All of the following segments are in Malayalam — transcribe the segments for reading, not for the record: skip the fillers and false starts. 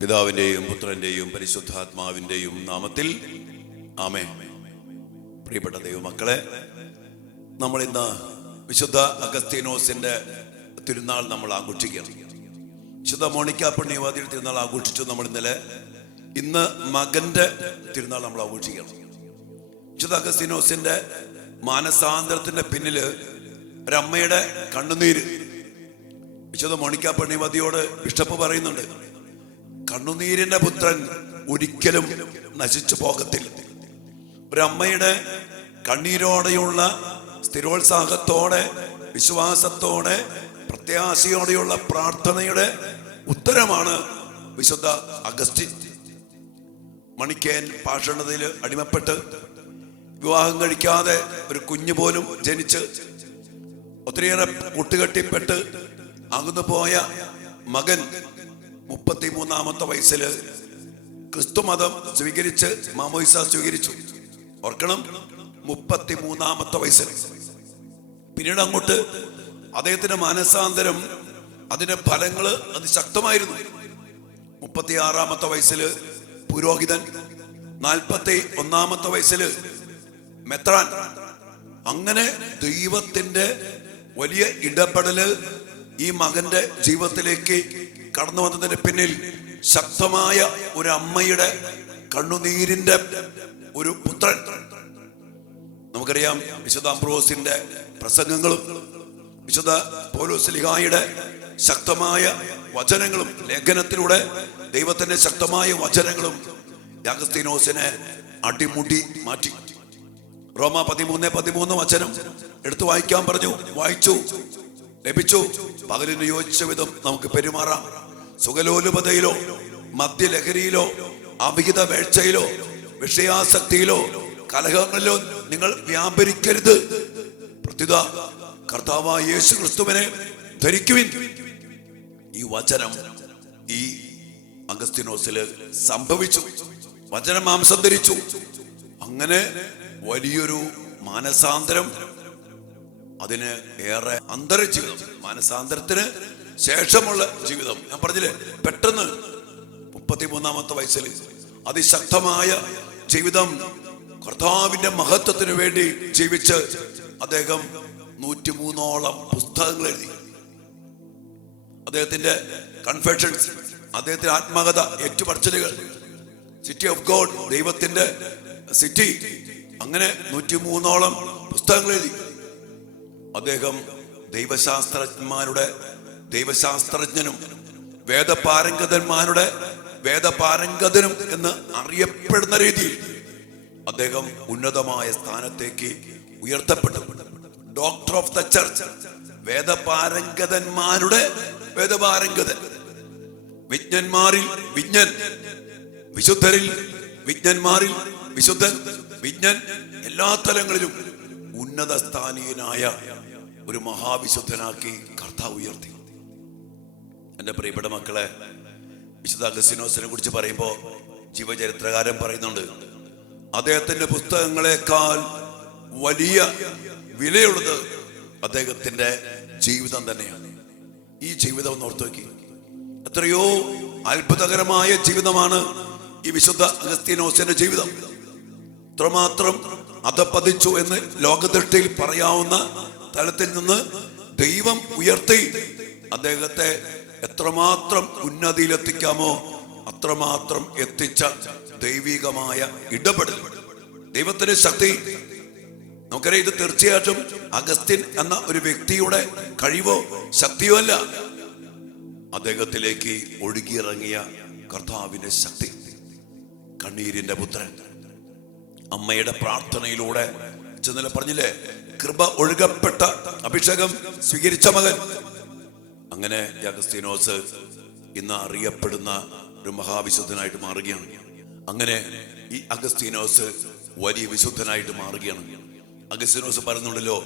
പിതാവിൻ്റെയും പുത്രൻ്റെയും പരിശുദ്ധാത്മാവിൻ്റെയും നാമത്തിൽ ആമേൻ. പ്രിയപ്പെട്ട ദൈവമക്കളെ, നമ്മൾ ഇന്ന് വിശുദ്ധ അഗസ്തീനോസിന്റെ തിരുനാൾ നമ്മൾ ആഘോഷിക്കുകയാണ്. വിശുദ്ധ മോണിക്ക പുണ്യവതിയുടെ തിരുനാൾ ആഘോഷിച്ചു നമ്മൾ ഇന്നലെ. ഇന്ന് മകന്റെ തിരുനാൾ നമ്മൾ ആഘോഷിക്കുകയാണ്. വിശുദ്ധ അഗസ്തീനോസിന്റെ മാനസാന്തരത്തിന്റെ പിന്നില് ഒരമ്മയുടെ കണ്ണുനീര്. വിശുദ്ധ മോണിക്ക പുണ്യവതിയോട് ബിഷപ്പ് പറയുന്നുണ്ട്, കണ്ണുനീരിന്റെ പുത്രൻ ഒരിക്കലും നശിച്ചു പോകത്തില്ല. ഒരമ്മയുടെ കണ്ണീരോടെയുള്ള സ്ഥിരോത്സാഹത്തോടെ, വിശ്വാസത്തോടെ, പ്രത്യാശയോടെയുള്ള പ്രാർത്ഥനയുടെ ഉത്തരമാണ് വിശുദ്ധ അഗസ്റ്റിൻ. മണിക്കേൻ പാഷണതയിൽ അടിമപ്പെട്ട് വിവാഹം കഴിക്കാതെ ഒരു കുഞ്ഞു പോലും ജനിച്ച് ഒത്തിരിയേറെ കൂട്ടുകെട്ടിപ്പെട്ട് അകന്നു പോയ മകൻ 33-ാമത്തെ വയസ്സിൽ ക്രിസ്തുമതം സ്വീകരിച്ച് മാമോയിസ സ്വീകരിച്ചു. ഓർക്കണം, 33-ാമത്തെ വയസ്സിൽ. പിന്നീട് അങ്ങോട്ട് അദ്ദേഹത്തിന്റെ മാനസാന്തരം, അതിന്റെ ഫലങ്ങള് അതിശക്തമായിരുന്നു. 36-ാമത്തെ വയസ്സിൽ പുരോഹിതൻ, 41-ാമത്തെ വയസ്സിൽ മെത്രാൻ. അങ്ങനെ ദൈവത്തിന്റെ വലിയ ഇടപെടല് ഈ മകന്റെ ജീവിതത്തിലേക്ക് കടന്നു വന്നതിന് പിന്നിൽ ശക്തമായ ഒരു അമ്മയുടെ കണ്ണുനീരിന്റെ ഒരു പുത്രൻ. നമുക്കറിയാം, വിശുദ്ധ അംബ്രോസിന്റെ പ്രസംഗങ്ങളും വിശുദ്ധ പൗലോസ്ലീഹായുടെ ശക്തമായ വചനങ്ങളും ലേഖനത്തിലൂടെ ദൈവത്തിന്റെ ശക്തമായ വചനങ്ങളും അഗസ്തീനോസിനെ അടിമുടി മാറ്റി. റോമ 13:13 വചനം എടുത്തു വായിക്കാൻ പറഞ്ഞു. വായിച്ചു, ലഭിച്ചു. പകലിന് യോജിച്ച വിധം നമുക്ക് പെരുമാറാം. സുഖലോലുപതയിലോ മദ്യലഹരിയിലോ അവിഹിത വേഴ്ചയിലോ വിഷയാസക്തിയിലോ കലഹങ്ങളിലോ നിങ്ങൾ വ്യാപരിക്കരുത്. പ്രത്യുത കർത്താവായ യേശു ക്രിസ്തുവിനെ ധരിക്കുവിൻ. ഈ വചനം ഈ അഗസ്തീനോസില് സംഭവിച്ചു. വചനം മാംസം ധരിച്ചു. അങ്ങനെ വലിയൊരു മാനസാന്തരം, അതിന് ഏറെ അന്തരജീവിതം, മാനസാന്തരത്തിന് ശേഷമുള്ള ജീവിതം. ഞാൻ പറഞ്ഞില്ലേ, പെട്ടെന്ന് 33-ാമത്തെ വയസ്സിൽ അതിശക്തമായ ജീവിതം, കർത്താവിന്റെ മഹത്വത്തിന് വേണ്ടി ജീവിച്ച് അദ്ദേഹം 103ഓളം പുസ്തകങ്ങൾ എഴുതി. അദ്ദേഹത്തിന്റെ കൺഫെഷൻസ്, അദ്ദേഹത്തിന്റെ ആത്മകഥ, ഏറ്റുപറച്ചിലുകൾ, സിറ്റി ഓഫ് ഗോഡ്, ദൈവത്തിന്റെ സിറ്റി, അങ്ങനെ 103ഓളം പുസ്തകങ്ങൾ എഴുതി. അദ്ദേഹം ദൈവശാസ്ത്രജ്ഞനും വേദപാരംഗതനും എന്ന് അറിയപ്പെടുന്ന രീതിയിൽ അദ്ദേഹം ഉന്നതമായ സ്ഥാനത്തേക്ക് ഉയർത്തപ്പെട്ടു. ഡോക്ടർ ഓഫ് ദ ചർച്ച്, വേദപാരംഗതന്മാരുടെ വേദപാരംഗതൻ, വിജ്ഞന്മാരിൽ വിജ്ഞൻ, വിശുദ്ധരിൽ വിജ്ഞന്മാരിൽ വിശുദ്ധൻ, വിജ്ഞൻ, എല്ലാ തലങ്ങളിലും ഉന്നത സ്ഥാനീയനായ ഒരു മഹാവിശുദ്ധനാക്കി കർത്താവ് ഉയർത്തി. എന്റെ പ്രിയപ്പെട്ട മക്കളെ, വിശുദ്ധ അഗസ്തീനോസിനെ കുറിച്ച് പറയുമ്പോൾ ജീവചരിത്രകാരൻ പറയുന്നുണ്ട്, അദ്ദേഹത്തിന്റെ പുസ്തകങ്ങളെക്കാൾ വലിയ വിലയുള്ളത് അദ്ദേഹത്തിന്റെ ജീവിതം തന്നെയാണ്. ഈ ജീവിതം ഒന്ന് ഓർത്തു നോക്കി. എത്രയോ അത്ഭുതകരമായ ജീവിതമാണ് ഈ വിശുദ്ധ അഗസ്തീനോസിന്റെ ജീവിതം. എത്രമാത്രം അധപ്പതിച്ചു എന്ന് ലോകദൃഷ്ടിയിൽ പറയാവുന്ന തലത്തിൽ നിന്ന് ദൈവം ഉയർത്തി അദ്ദേഹത്തെ എത്രമാത്രം ഉന്നതിയിലെത്തിക്കാമോ അത്രമാത്രം എത്തിച്ച ദൈവികമായ ഇടപെടൽ, ദൈവത്തിന്റെ ശക്തി. നമുക്കറിയാം, ഇത് തീർച്ചയായിട്ടും അഗസ്റ്റിൻ എന്ന ഒരു വ്യക്തിയുടെ കഴിവോ ശക്തിയോ അല്ല, അദ്ദേഹത്തിലേക്ക് ഒഴുകിയിറങ്ങിയ കർത്താവിന്റെ ശക്തി. കണ്ണീരിന്റെ പുത്രൻ, അമ്മയുടെ പ്രാർത്ഥനയിലൂടെ ചെന്നലെ പറഞ്ഞില്ലേ, കൃപ ഒഴുകപ്പെട്ട അഭിഷേകം സ്വീകരിച്ച മകൻ. അങ്ങനെ അഗസ്തീനോസ് ഇന്ന് അറിയപ്പെടുന്ന ഒരു മഹാവിശുദ്ധനായിട്ട് മാറുകയാണ്. അങ്ങനെ ഈ അഗസ്തീനോസ് വലിയ വിശുദ്ധനായിട്ട് മാറുകയാണ്. അഗസ്തീനോസ് പറയുന്നുണ്ടല്ലോ,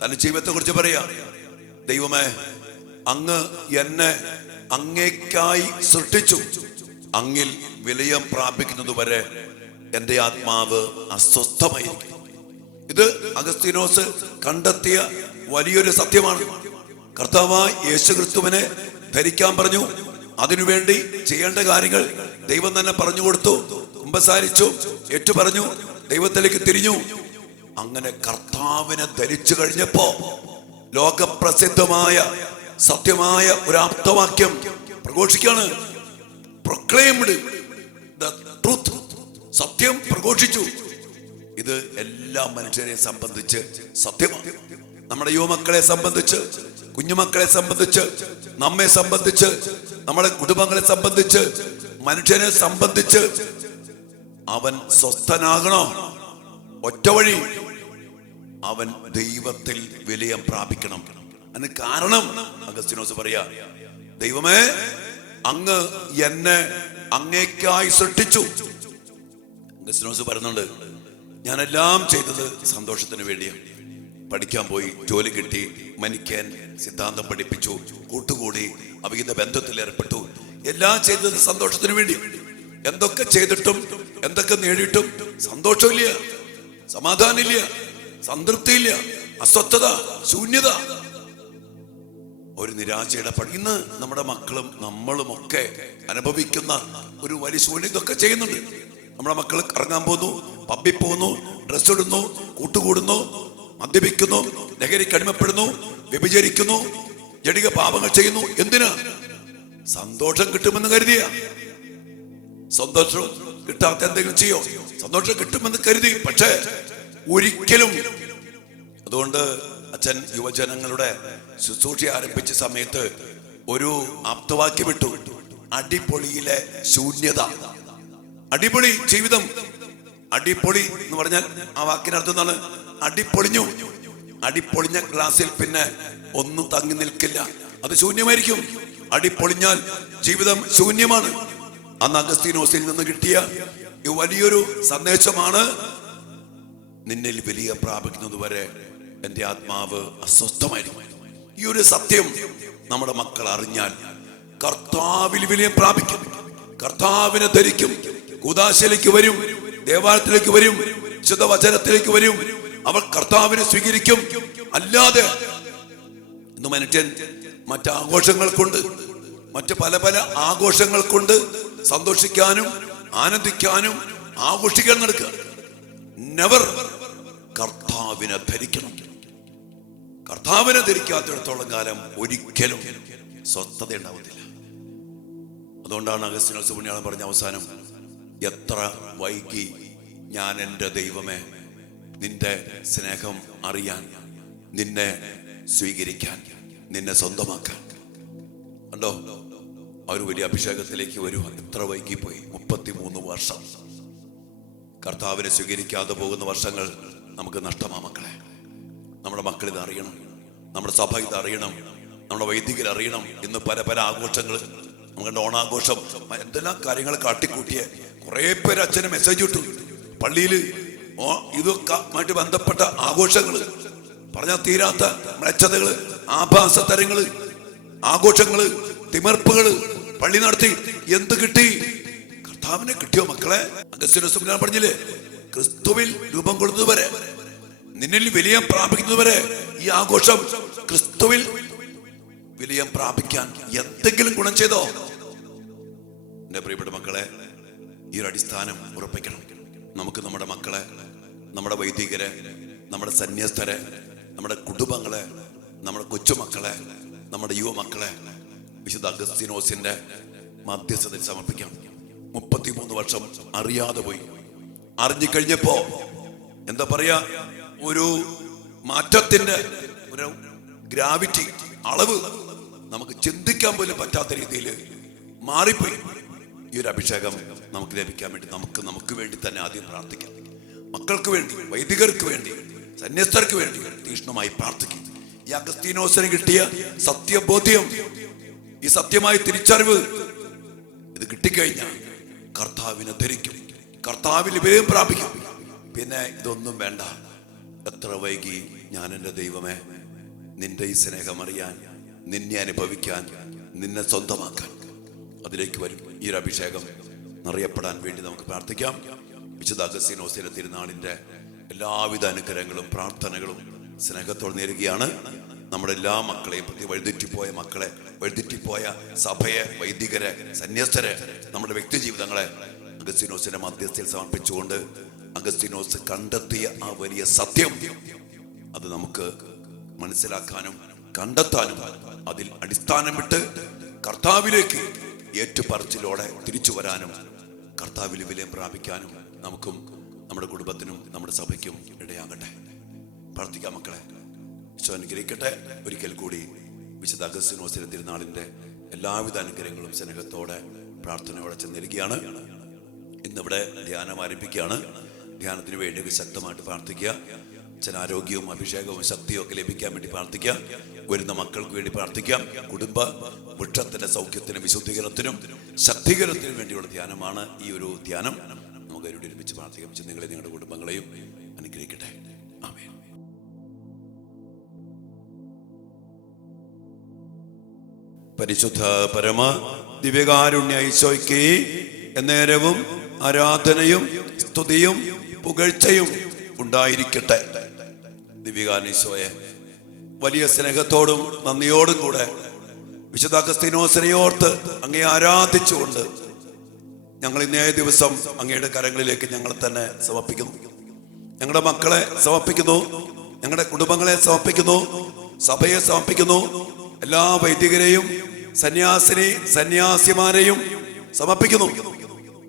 തന്റെ ജീവിതത്തെ കുറിച്ച് പറയാ, ദൈവമേ, അങ്ങ് എന്നെ അങ്ങേക്കായി സൃഷ്ടിച്ചു, അങ്ങിൽ വിലയം പ്രാപിക്കുന്നത് വരെ എന്റെ ആത്മാവ് അസ്വസ്ഥമായിരിക്കും. ഇത് അഗസ്തീനോസ് കണ്ടെത്തിയ വലിയൊരു സത്യമാണ്. കർത്താവായ യേശു ക്രിസ്തുവിനെ ധരിക്കാൻ പറഞ്ഞു. അതിനുവേണ്ടി ചെയ്യേണ്ട കാര്യങ്ങൾ ദൈവം തന്നെ പറഞ്ഞു കൊടുത്തു. കുമ്പസാരിച്ചു, ഏറ്റു പറഞ്ഞു, ദൈവത്തിലേക്ക് തിരിഞ്ഞു. അങ്ങനെ കർത്താവിനെ ധരിച്ചു കഴിഞ്ഞപ്പോ ലോകപ്രസിദ്ധമായ സത്യമായ ഒരു ആപ്തവാക്യം പ്രഘോഷിക്കാണ്. Proclaimed the truth. സത്യം പ്രഘോഷിച്ചു. ഇത് എല്ലാ മനുഷ്യരെ സംബന്ധിച്ച് സത്യമാണ്. നമ്മുടെ യുവമക്കളെ സംബന്ധിച്ച്, കുഞ്ഞുമക്കളെ സംബന്ധിച്ച്, നമ്മെ സംബന്ധിച്ച്, നമ്മുടെ കുടുംബങ്ങളെ സംബന്ധിച്ച്, മനുഷ്യനെ സംബന്ധിച്ച് അവൻ സ്വസ്ഥനാകണോ? ഒറ്റ വഴി, അവൻ ദൈവത്തിൽ വിലയം പ്രാപിക്കണം. അതിന് കാരണം അഗസ്തീനോസ് പറയാ, ദൈവമേ, അങ്ങ് എന്നെ അങ്ങേക്കായി സൃഷ്ടിച്ചു. അഗസ്തീനോസ് പറയുന്നുണ്ട്, ഞാനെല്ലാം ചെയ്തത് സന്തോഷത്തിന് വേണ്ടിയാണ്. പഠിക്കാൻ പോയി, ജോലി കിട്ടി, മനിക്കാൻ സിദ്ധാന്തം പഠിപ്പിച്ചു, കൂട്ടുകൂടി, അവിഹിത ബന്ധത്തിൽ ഏർപ്പെട്ടു. എല്ലാം ചെയ്തത് സന്തോഷത്തിന് വേണ്ടി. എന്തൊക്കെ ചെയ്തിട്ടും എന്തൊക്കെ നേടിയിട്ടും സന്തോഷമില്ല, സമാധാനമില്ല, സംതൃപ്തിയില്ല, അസ്വസ്ഥത, ശൂന്യത, ഒരു നിരാശയുടെ ഇന്ന് നമ്മുടെ മക്കളും നമ്മളും ഒക്കെ അനുഭവിക്കുന്ന ഒരു വലിയ ശൂന്യത. ഇതൊക്കെ ചെയ്യുന്നുണ്ട്. നമ്മുടെ മക്കൾ ഇറങ്ങാൻ പോകുന്നു, പബ്ബിൽ പോകുന്നു, ഡ്രസ് ഇടുന്നു, കൂട്ടുകൂടുന്നു, മദ്യപിക്കുന്നു, ലഹരിക്ക് അടിമപ്പെടുന്നു, വ്യഭിചരിക്കുന്നു, ജടിക പാപങ്ങൾ ചെയ്യുന്നു. എന്തിനാ? സന്തോഷം കിട്ടുമെന്ന് കരുതിയ. സന്തോഷം കിട്ടാത്ത എന്തെങ്കിലും ചെയ്യോ? സന്തോഷം കിട്ടുമെന്ന് കരുതി, പക്ഷേ ഒരിക്കലും. അതുകൊണ്ട് അച്ഛൻ യുവജനങ്ങളുടെ ശുശ്രൂഷ ആരംഭിച്ച സമയത്ത് ഒരു ആപ്തവാക്യം വിട്ടു, അടിപൊളിയിലെ ശൂന്യത. അടിപൊളി ജീവിതം. അടിപൊളി എന്ന് പറഞ്ഞാൽ ആ വാക്കിനർത്ഥം എന്താണ്? അടിപൊളിഞ്ഞു. അടിപൊളിഞ്ഞ ഗ്ലാസിൽ പിന്നെ ഒന്നും തങ്ങി നിൽക്കില്ല, അത് ശൂന്യമായിരിക്കും. അടിപൊളിഞ്ഞാൽ ജീവിതം ശൂന്യമാണ്. അന്ന് അഗസ്തീനോസിൽ നിന്ന് കിട്ടിയ ഈ വലിയൊരു സന്ദേശമാണ്, നിന്നിൽ വലിയ പ്രാപിക്കുന്നത് വരെ എന്റെ ആത്മാവ് അസ്വസ്ഥമായിരിക്കും. ഈ ഒരു സത്യം നമ്മുടെ മക്കൾ അറിഞ്ഞാൽ കർത്താവിൽ വിലയം പ്രാപിക്കും, കർത്താവിനെ ധരിക്കും, കൂദാശയിലേക്ക് വരും, ദേവാലയത്തിലേക്ക് വരും, വിശുദ്ധ വചനത്തിലേക്ക് വരും. അവർ കർത്താവിനെ സ്വീകരിക്കും. അല്ലാതെ ഇന്ന് മനുഷ്യൻ മറ്റാഘോഷങ്ങൾ കൊണ്ട്, മറ്റ് പല പല ആഘോഷങ്ങൾ കൊണ്ട് സന്തോഷിക്കാനും ആനന്ദിക്കാനും ആഘോഷിക്കാൻ നടക്കുക. നെവർ. കർത്താവിനെ ധരിക്കണം. കർത്താവിനെ ധരിക്കാത്തിടത്തോളം കാലം ഒരിക്കലും സ്വസ്ഥത ഉണ്ടാവത്തില്ല. അതുകൊണ്ടാണ് അഗസ്തീനോസ് പുണ്യാളൻ പറഞ്ഞ അവസാനം, എത്ര വൈകി ഞാൻ എൻ്റെ ദൈവമേ നിന്റെ സ്നേഹം അറിയാൻ, നിന്നെ സ്വീകരിക്കാൻ, നിന്നെ സ്വന്തമാക്കാൻ. കണ്ടോ, ആ ഒരു വലിയ അഭിഷേകത്തിലേക്ക് വരും. എത്ര വൈകിപ്പോയി. 33 വർഷം കർത്താവിനെ സ്വീകരിക്കാതെ പോകുന്ന വർഷങ്ങൾ നമുക്ക് നഷ്ടമാ മക്കളെ. നമ്മുടെ മക്കൾ ഇത് അറിയണം, നമ്മുടെ സഭ ഇത് അറിയണം, നമ്മുടെ വൈദികർ അറിയണം. ഇന്ന് പല പല ആഘോഷങ്ങൾ, നമ്മുടെ ഓണാഘോഷം, എന്തെല്ലാം കാര്യങ്ങൾ കാട്ടിക്കൂട്ടിയ കുറെ പേര് അച്ഛന് മെസ്സേജ് ഇട്ടു. പള്ളിയിൽ ഇതൊക്കെ ബന്ധപ്പെട്ട ആഘോഷങ്ങൾ, പറഞ്ഞാൽ തീരാത്ത മ്ലേച്ഛതകള്, ആഭാസ തരങ്ങള്, ആഘോഷങ്ങള്, തിമർപ്പുകള് പള്ളി നടത്തി. എന്ത് കിട്ടി? കർത്താവിനെ കിട്ടിയോ മക്കളെ? അഗസ്തീനോസ് പുണ്യാളൻ പറഞ്ഞില്ലേ, ക്രിസ്തുവിൽ രൂപം കൊള്ളുന്നതുവരെ, നിന്നിൽ വിലയം പ്രാപിക്കുന്നതുവരെ ഈ ആഘോഷം. ക്രിസ്തുവിൽ വിലയം പ്രാപിക്കാൻ എന്തെങ്കിലും ഗുണം ചെയ്തോ? എന്റെ പ്രിയപ്പെട്ട മക്കളെ, ഈ ഒരു അടിസ്ഥാനം ഉറപ്പിക്കണം. നമുക്ക് നമ്മുടെ മക്കളെ, നമ്മുടെ വൈദികരെ, നമ്മുടെ സന്യസ്തരെ, നമ്മുടെ കുടുംബങ്ങളെ, നമ്മുടെ കൊച്ചുമക്കളെ, നമ്മുടെ യുവമക്കളെ വിശുദ്ധ അഗസ്തീനോസിന്റെ മധ്യസ്ഥതയിൽ സമർപ്പിക്കാം. 33 വർഷം അറിയാതെ പോയി. അറിഞ്ഞുകഴിഞ്ഞപ്പോ എന്താ പറയാ, ഒരു മാറ്റത്തിന്റെ ഒരു ഗ്രാവിറ്റി, അളവ് നമുക്ക് ചിന്തിക്കാൻ പോലും പറ്റാത്ത രീതിയിൽ മാറിപ്പോയി. ഈ ഒരു അഭിഷേകം നമുക്ക് ലഭിക്കാൻ വേണ്ടി നമുക്ക് വേണ്ടി തന്നെ ആദ്യം പ്രാർത്ഥിക്കാം. മക്കൾക്ക് വേണ്ടി, വൈദികർക്ക് വേണ്ടി, സന്യസ്തർക്ക് വേണ്ടി തീക്ഷ്ണമായി പ്രാർത്ഥിക്കും. ഈ അഗസ്തീനോസിന് കിട്ടിയ സത്യബോധ്യം, ഈ സത്യമായ തിരിച്ചറിവ്, ഇത് കിട്ടിക്കഴിഞ്ഞാൽ കർത്താവിനെ ധരിക്കും, കർത്താവിൽ വിലയം പ്രാപിക്കും. പിന്നെ ഇതൊന്നും വേണ്ട. എത്ര വൈകി ഞാൻ എൻ്റെ ദൈവമേ നിന്റെ ഈ സ്നേഹം അറിയാൻ, നിന്നെ അനുഭവിക്കാൻ, നിന്നെ സ്വന്തമാക്കാൻ. അതിലേക്ക് വരും. ഈ ഒരു അഭിഷേകം നിറയപ്പെടാൻ വേണ്ടി നമുക്ക് പ്രാർത്ഥിക്കാം. വിശുദ്ധ അഗസ്തീനോസിന്റെ തിരുനാളിന്റെ എല്ലാവിധ അനുഗ്രഹങ്ങളും പ്രാർത്ഥനകളും സ്നേഹത്തോടെ നേരുകയാണ്. നമ്മുടെ എല്ലാ മക്കളെയും വഴിതെറ്റിപ്പോയ മക്കളെ, വഴിതെറ്റിപ്പോയ സഭയെ, വൈദികരെ, സന്യസ്തരെ, നമ്മുടെ വ്യക്തി ജീവിതങ്ങളെ അഗസ്തീനോസിന്റെ മധ്യസ്ഥയിൽ സമർപ്പിച്ചുകൊണ്ട് അഗസ്തീനോസ് കണ്ടെത്തിയ ആ വലിയ സത്യം അത് നമുക്ക് മനസ്സിലാക്കാനും കണ്ടെത്താനും അതിൽ അടിസ്ഥാനം വിട്ട് കർത്താവിലേക്ക് ഏറ്റുപറച്ചിലോടെ തിരിച്ചു വരാനും കർത്താവിൽ വിലയം പ്രാപിക്കാനും നമുക്കും നമ്മുടെ കുടുംബത്തിനും നമ്മുടെ സഭയ്ക്കും ഇടയാകട്ടെ. പ്രാർത്ഥിക്കാം മക്കളെ. ഈശോ അനുഗ്രഹിക്കട്ടെ. ഒരിക്കൽ കൂടി വിശുദ്ധ അഗസ്തീനോസിന്റെ തിരുനാളിന്റെ എല്ലാവിധ അനുഗ്രഹങ്ങളും സ്നേഹത്തോടെ പ്രാർത്ഥനയോടെ ചെന്നിരിക്കുകയാണ്. ഇന്നിവിടെ ധ്യാനം ആരംഭിക്കുകയാണ്. ധ്യാനത്തിന് വേണ്ടി ശക്തമായിട്ട് പ്രാർത്ഥിക്കുക. ആരോഗ്യവും അഭിഷേകവും ശക്തിയും ഒക്കെ ലഭിക്കാൻ വേണ്ടി പ്രാർത്ഥിക്കാം. വരുന്ന മക്കൾക്ക് വേണ്ടി പ്രാർത്ഥിക്കാം. കുടുംബ വൃക്ഷത്തിന്റെ സൗഖ്യത്തിനും വിശുദ്ധീകരണത്തിനും ശക്തീകരണത്തിനും വേണ്ടിയുള്ള ധ്യാനമാണ് ഈ ഒരു ധ്യാനം. നമുക്ക് അതിനോട് ഒരുമിച്ച് പ്രാർത്ഥിക്കാം. നിങ്ങളെ നിങ്ങളുടെ കുടുംബങ്ങളെയും അനുഗ്രഹിക്കട്ടെ. ആമേൻ. പരിശുദ്ധ പരമ ദിവ്യകാരുണ്യ ഈശോയ്ക്ക് എന്നേരവും ആരാധനയും സ്തുതിയും പുകഴ്ചയും ഉണ്ടായിരിക്കട്ടെ. ദിവ്യകാരുണ്യ വലിയ സ്നേഹത്തോടും നന്ദിയോടും കൂടെ വിശുദ്ധ അഗസ്തീനോസിനെ ഓർത്ത് അങ്ങയെ ആരാധിച്ചുകൊണ്ട് ഞങ്ങൾ ഇന്നേ ദിവസം അങ്ങയുടെ കരങ്ങളിലേക്ക് ഞങ്ങൾ തന്നെ സമർപ്പിക്കുന്നു. ഞങ്ങളുടെ മക്കളെ സമർപ്പിക്കുന്നു, ഞങ്ങളുടെ കുടുംബങ്ങളെ സമർപ്പിക്കുന്നു, സഭയെ സമർപ്പിക്കുന്നു, എല്ലാ വൈദികരെയും സന്യാസിമാരെയും സമർപ്പിക്കുന്നു.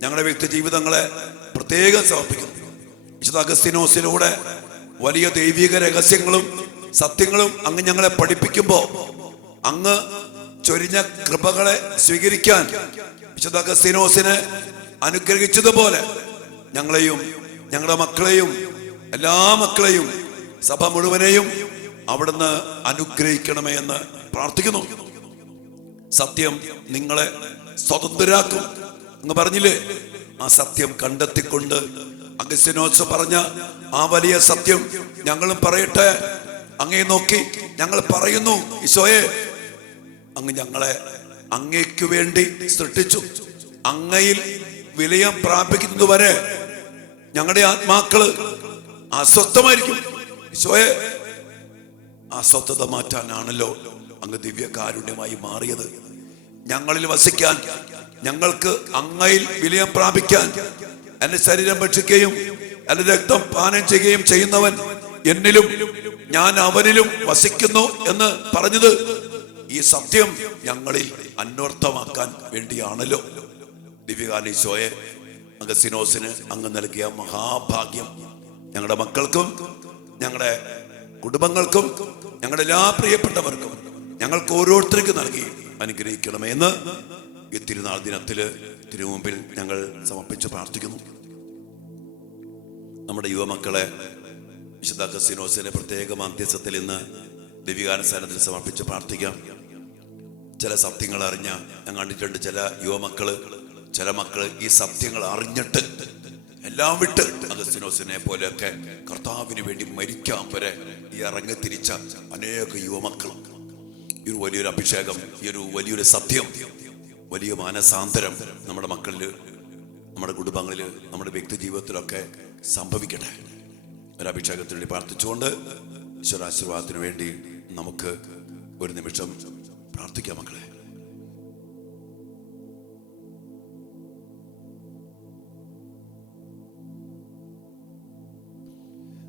ഞങ്ങളുടെ വ്യക്തി ജീവിതങ്ങളെ പ്രത്യേകം സമർപ്പിക്കുന്നു. വിശുദ്ധ അഗസ്തീനോസിലൂടെ വലിയ ദൈവിക രഹസ്യങ്ങളും സത്യങ്ങളും അങ്ങ് ഞങ്ങളെ പഠിപ്പിക്കുമ്പോൾ അങ്ങ് ചൊരിഞ്ഞ കൃപകളെ സ്വീകരിക്കാൻ വിശുദ്ധ അഗസ്തീനോസിനെ അനുഗ്രഹിച്ചതുപോലെ ഞങ്ങളെയും ഞങ്ങളുടെ മക്കളെയും എല്ലാ മക്കളെയും സഭ മുഴുവനെയും അവിടുന്ന് അനുഗ്രഹിക്കണമേ എന്ന് പ്രാർത്ഥിക്കുന്നു. സത്യം നിങ്ങളെ സ്വതന്ത്രരാക്കും എന്ന് പറഞ്ഞില്ലേ? ആ സത്യം കണ്ടെത്തിക്കൊണ്ട് അഗസ്തീനോസ് പറഞ്ഞ ആ വലിയ സത്യം ഞങ്ങളും പറയട്ടെ. അങ്ങേ നോക്കി ഞങ്ങൾ പറയുന്നു, ഈശോയെ, അങ്ങ് ഞങ്ങളെ അങ്ങേക്ക് വേണ്ടി സൃഷ്ടിച്ചു. അങ്ങയിൽ വിലയം പ്രാപിക്കുന്നത് വരെ ഞങ്ങളുടെ ആത്മാക്കള് അസ്വസ്ഥമായിരിക്കും. ഈശോയെ, അസ്വസ്ഥത മാറ്റാനാണല്ലോ അങ്ങ് ദിവ്യകാരുണ്യമായി മാറിയത്. ഞങ്ങളിൽ വസിക്കാൻ, ഞങ്ങൾക്ക് അങ്ങയിൽ വിലയം പ്രാപിക്കാൻ, എന്റെ ശരീരം ഭക്ഷിക്കുകയും എന്റെ രക്തം പാനം ചെയ്യുകയും ചെയ്യുന്നവൻ എന്നിലും ഞാൻ അവനിലും വസിക്കുന്നു എന്ന് പറഞ്ഞത് ഈ സത്യം ഞങ്ങളിൽ അന്വർത്ഥമാക്കാൻ വേണ്ടിയാണല്ലോ. ദിവ്യകാരുണ്യ അഗസ്തീനോസിന് അങ്ങ് നൽകിയ മഹാഭാഗ്യം ഞങ്ങളുടെ മക്കൾക്കും ഞങ്ങളുടെ കുടുംബങ്ങൾക്കും ഞങ്ങളുടെ എല്ലാ പ്രിയപ്പെട്ടവർക്കും ഞങ്ങൾക്ക് ഓരോരുത്തർക്കും നൽകി അനുഗ്രഹിക്കണമേ എന്ന് ഈ തിരുനാൾ ദിനത്തില് തിരുമുമ്പിൽ ഞങ്ങൾ സമർപ്പിച്ച് പ്രാർത്ഥിക്കുന്നു. നമ്മുടെ യുവമക്കളെ വിശുദ്ധ അഗസ്തീനോസിന്റെ പ്രത്യേക മധ്യസ്ഥത്തിൽ ഇന്ന് ദിവ്യകാരുണ്യത്തിൽ സമർപ്പിച്ച് പ്രാർത്ഥിക്കാം. ചില സത്യങ്ങൾ അറിഞ്ഞ ഞാൻ കണ്ടിട്ടുണ്ട്. ചില യുവമക്കള്, ചില മക്കള് ഈ സത്യങ്ങൾ അറിഞ്ഞിട്ട് എല്ലാം വിട്ട് അഗസ്തീനോസിനെ പോലെയൊക്കെ കർത്താവിന് വേണ്ടി മരിക്കാൻ വരെ ഈ ഇറങ്ങിത്തിരിച്ച അനേക യുവമക്കൾ. ഈ ഒരു വലിയൊരു അഭിഷേകം, ഈ ഒരു വലിയൊരു സത്യം, വലിയ മാനസാന്തരം നമ്മുടെ മക്കളില്, നമ്മുടെ കുടുംബങ്ങളില്, നമ്മുടെ വ്യക്തി ജീവിതത്തിലൊക്കെ സംഭവിക്കട്ടെ. ഒരു അഭിഷേകത്തിന് വേണ്ടി പ്രാർത്ഥിച്ചുകൊണ്ട് ഈശ്വരാശീർവാദത്തിന് വേണ്ടി നമുക്ക് ഒരു നിമിഷം പ്രാർത്ഥിക്കാം മക്കളെ.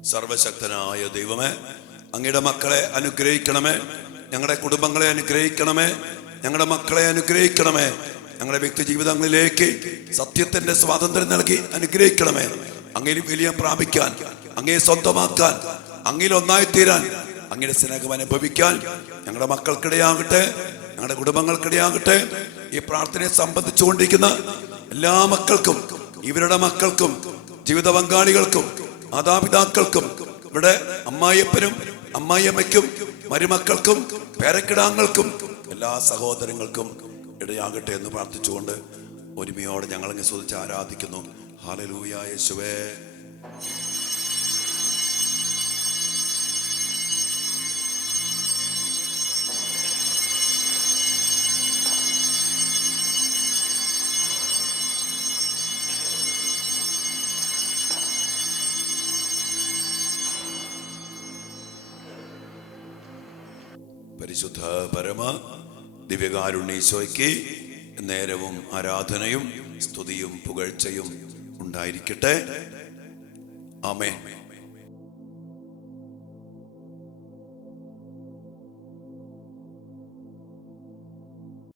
സർവശക്തനായ ദൈവമേ, അങ്ങയുടെ മക്കളെ അനുഗ്രഹിക്കണമേ, ഞങ്ങളുടെ കുടുംബങ്ങളെ അനുഗ്രഹിക്കണമേ, ഞങ്ങളുടെ മക്കളെ അനുഗ്രഹിക്കണമേ, ഞങ്ങളുടെ വ്യക്തി ജീവിതങ്ങളിലേക്ക് സത്യത്തിന്റെ സ്വാതന്ത്ര്യം നൽകി അനുഗ്രഹിക്കണമേ. അങ്ങയിൽ വലിയ പ്രാപിക്കാൻ, അങ്ങയെ സ്വന്തമാക്കാൻ, അങ്ങയിൽ ഒന്നായിത്തീരാൻ, അങ്ങയുടെ സ്നേഹം അനുഭവിക്കാൻ ഞങ്ങളുടെ മക്കൾക്കിടയാകട്ടെ, ഞങ്ങളുടെ കുടുംബങ്ങൾക്കിടയാകട്ടെ. ഈ പ്രാർത്ഥനയെ സംബന്ധിച്ചുകൊണ്ടിരിക്കുന്ന എല്ലാ മക്കൾക്കും, ഇവരുടെ മക്കൾക്കും, ജീവിത പങ്കാളികൾക്കും, മാതാപിതാക്കൾക്കും, ഇവിടെ അമ്മായിയപ്പനും അമ്മായിയമ്മയ്ക്കും മരുമക്കൾക്കും പേരക്കിടാങ്ങൾക്കും എല്ലാ സഹോദരങ്ങൾക്കും ഇടയാകട്ടെ എന്ന് പ്രാർത്ഥിച്ചുകൊണ്ട് ഒരുമയോടെ ഞങ്ങളങ്ങ് സ്തുതിച്ച് ആരാധിക്കുന്നു. ഹല്ലേലൂയ യേശുവേ. പരിശുദ്ധ പരമ ദിവ്യകാരുണ്യേശോയ്ക്ക് നേരവും ആരാധനയും സ്തുതിയും പുകഴ്ചയും ഉണ്ടായിരിക്കട്ടെ. ആമേൻ.